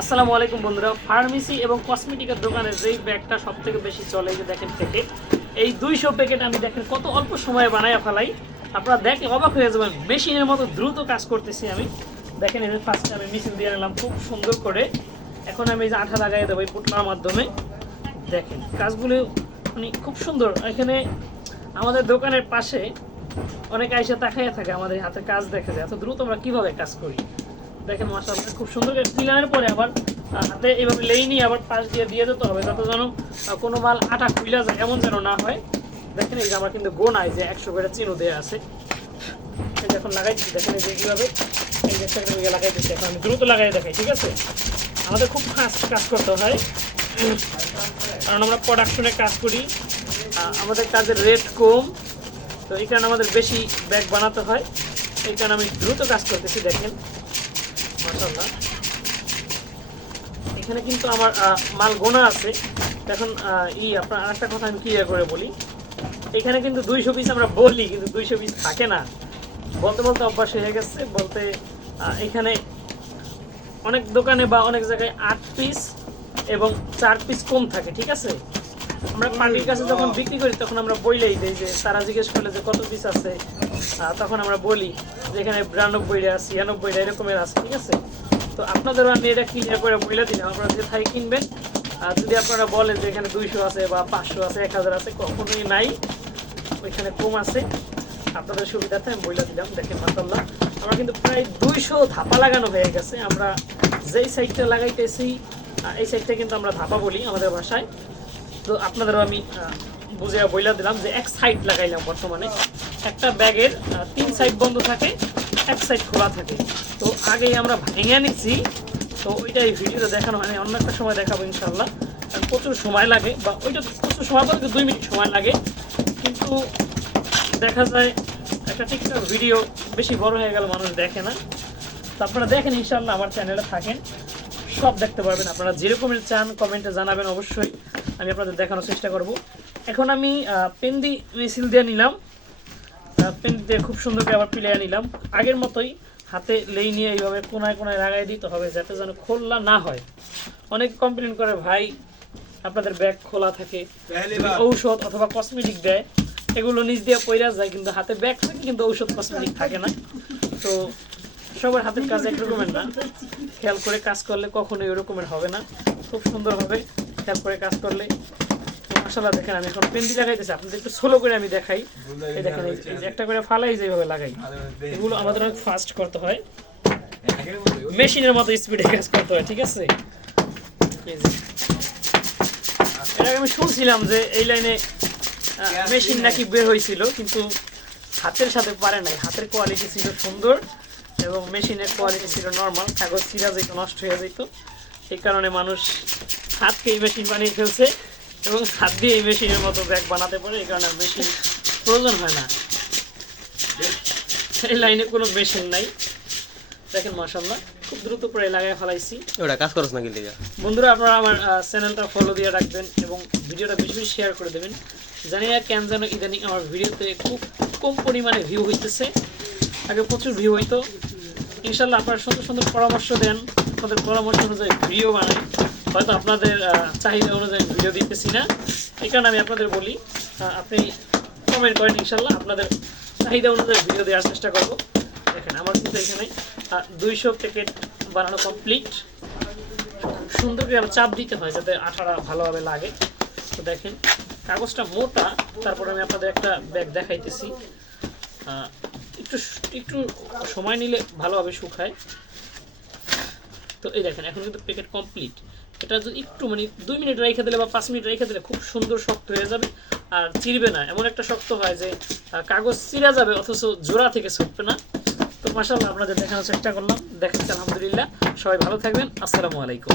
আসসালামু আলাইকুম বন্ধুরা, ফার্মেসি এবং কসমেটিকের দোকানের যেই ব্যাগটা সবথেকে বেশি চলে, এই যে দেখেন প্যাকেট, এই 200 প্যাকেট আমি দেখেন কত অল্প সময়ে বানায়া ফেলাই। আপনারা দেখে অবাক হয়ে যাবেন, মেশিনের মতো দ্রুত কাজ করতেছি আমি। দেখেন এই যে ফার্স্টে আমি মেশিন দিয়ে নিলাম খুব সুন্দর করে। এখন আমি এই যে আঠা লাগাই দেবো এই পুটলার মাধ্যমে। দেখেন কাজগুলো মানে খুব সুন্দর। এখানে আমাদের দোকানের পাশে অনেক আইসা তাকাইয়া থাকে, আমাদের হাতে কাজ দেখা যায়, এত দ্রুত আমরা কীভাবে কাজ করি। দেখেন মাশাআল্লাহ খুব সুন্দর করে পিলারের পরে আবার হাতে এইভাবে লেই নিয়ে আবার পাশ দিয়ে দিয়ে যেতে হবে, যাতে যেন কোনো মাল আটা খুইলা যায় এমন যেন না হয়। দেখেন এই যে আমার কিন্তু গোনায় যে 100 করে চিনো দেওয়া আছে। এই যখন লাগাইছি দেখেন এই যে কীভাবে এই যে একটা লাগাই দিচ্ছি। এখন আমি দ্রুত লাগাই দেখাই, ঠিক আছে? আমাদের খুব ফাস্ট কাজ করতে হয়, কারণ আমরা প্রোডাকশনে কাজ করি, আমাদের কাজের রেট কম, তো এই কারণে আমাদের বেশি ব্যাগ বানাতে হয়। এই কারণে আমি দ্রুত কাজ করতেছি। দেখেন মাশাআল্লাহ এখানে কিন্তু আমার মাল গোনা আছে। এখন আপনার আরেকটা কথা আমি ক্লিয়ার করে বলি, এখানে কিন্তু 200 পিস আমরা বলি, কিন্তু 200 পিস থাকে না। বলতে বলতে অভ্যাস হয়ে গেছে বলতে। এখানে অনেক দোকানে বা অনেক জায়গায় 8 পিস এবং 4 পিস কম থাকে, ঠিক আছে? আমরা পার্টির কাছে যখন বিক্রি করি তখন আমরা বইলেই দিই, যে তারা জিজ্ঞেস করলে যে কত পিস আছে, তখন আমরা বলি যে এখানে 92টা 96টা এরকমের আছে, ঠিক আছে? তো আপনাদেরও আমি এটা ক্লিয়ার করে বলে দিলাম, আপনারা যে থাই কিনবেন, যদি আপনারা বলেন যে এখানে 200 আছে বা 500 আছে 1000 আছে, কখনোই নাই, ওইখানে কম আছে। আপনাদের সুবিধাতে আমি বলে দিলাম। দেখেন মাশাআল্লাহ আমরা কিন্তু প্রায় 200 ধাপা লাগানো হয়ে গেছে। আমরা যেই সাইডটা লাগাইতেছি এই সাইডটা কিন্তু আমরা ধাপা বলি আমাদের ভাষায়। তো আপনাদেরও আমি বুঝে বইলা দিলাম যে এক সাইড লাগাইলাম। বর্তমানে একটা ব্যাগের 3 সাইড বন্ধ থাকে, এক সাইড খোলা থাকে। তো আগেই আমরা ভেঙে নিচ্ছি, তো ওইটা এই ভিডিওতে দেখানো হয়নি, অন্য একটা সময় দেখাবো ইনশাল্লাহ। প্রচুর সময় লাগে, বা ওইটা প্রচুর সময় বলতে 2 মিনিট সময় লাগে, কিন্তু দেখা যায় একটা টিকটক ভিডিও বেশি বড় হয়ে গেল মানুষ দেখে না। তো আপনারা দেখেন ইনশাল্লাহ, আমার চ্যানেলে থাকেন, সব দেখতে পারবেন। আপনারা যেরকমের চান কমেন্টে জানাবেন, অবশ্যই আমি আপনাদের দেখানোর চেষ্টা করব। এখন আমি পেন দিয়ে মিছিল দিয়ে নিলাম, পেন দিয়ে খুব সুন্দর করে আবার পিলিয়ে নিলাম। আগের মতোই হাতে লেই নিয়ে এইভাবে কোনায় কোনায় লাগাই দিতে হবে, যাতে যেন খোলা না হয়। অনেক কমপ্লেন করে, ভাই আপনাদের ব্যাগ খোলা থাকে, ঔষধ অথবা কসমেটিক দেয়, এগুলো নিচ দিয়ে পইরা যায়, কিন্তু হাতে ব্যাগ থাকে কিন্তু ঔষধ কসমেটিক থাকে না। তো সবার হাতের কাজ একরকমের না, খেয়াল করে কাজ করলে কখনোই ওরকমের হবে না। খুব সুন্দরভাবে খেয়াল করে কাজ করলে মাশাআল্লাহ। দেখেন আমি এখন পেন দিয়ে লাগাইতেছি, আপনাদের একটু স্লো করে আমি দেখাই। এই দেখেন এই যে একটা করে ফালাই যেভাবে লাগাই, এগুলো আমাদের অনেক ফাস্ট করতে হয়, মেশিনের মতো স্পিডে কাজ করতে হয়, ঠিক আছে? এর আগে আমি শুনছিলাম যে এই লাইনে মেশিন নাকি বের হয়েছিল, কিন্তু হাতের সাথে পারে নাই। হাতের কোয়ালিটি ছিল সুন্দর এবং মেশিনের কোয়ালিটি ছিল নর্মাল, কাগজ ছিঁড়া যেত, নষ্ট হয়ে যেত। এই কারণে মানুষ হাতকে এই মেশিন বানিয়ে ফেলছে এবং হাত দিয়ে এই মেশিনের মতো ব্যাগ বানাতে পারে। এই কারণে মেশিন প্রয়োজন হয় না, এই লাইনে কোনো মেশিন নাই। দেখেন মাশাআল্লাহ খুব দ্রুত করে লাগাই ফেলাইছি। ওটা কাজ করছ না কিন্তু বন্ধুরা, আপনারা আমার চ্যানেলটা ফলো দিয়ে রাখবেন এবং ভিডিওটা বেশি বেশি শেয়ার করে দেবেন। জানি না কেন যেন ইদানিং আমার ভিডিওতে খুব কম পরিমাণে ভিউ হইতেছে, আগে প্রচুর ভিউ হইতো। ইনশাল্লাহ আপনারা সুন্দর সুন্দর পরামর্শ দেন, আপনাদের পরামর্শ অনুযায়ী ভিডিও বানাই। হয়তো আপনাদের চাহিদা অনুযায়ী ভিডিও দিতেছি না, এই কারণে আমি আপনাদের বলি আপনি কমেন্ট করেন, ইনশাল্লাহ আপনাদের চাহিদা অনুযায়ী ভিডিও দেওয়ার চেষ্টা করব। দেখেন আমার কিন্তু এখানে 200 প্যাকেট বানানো কমপ্লিট। সুন্দর করে আবার চাপ দিতে হয় যাতে আঠাটা ভালোভাবে লাগে। তো দেখেন কাগজটা মোটা, তারপরে আমি আপনাদের একটা ব্যাগ দেখাইতেছি। একটু একটু সময় নিলে ভালোভাবে শুকায়। তো এই দেখেন এখন কিন্তু প্যাকেট কমপ্লিট। এটা যদি একটু মানে 2 মিনিট রেখে দিলে বা 5 মিনিট রেখে দিলে খুব সুন্দর শক্ত হয়ে যাবে, আর চিরবে না। এমন একটা শক্ত হয় যে কাগজ চিরা যাবে অথচ জোড়া থেকে ছুটবে না। তো মাশাআল্লাহ আপনাদের দেখানোর চেষ্টা করলাম। দেখেন আলহামদুলিল্লাহ। সবাই ভালো থাকবেন। আসসালামু আলাইকুম।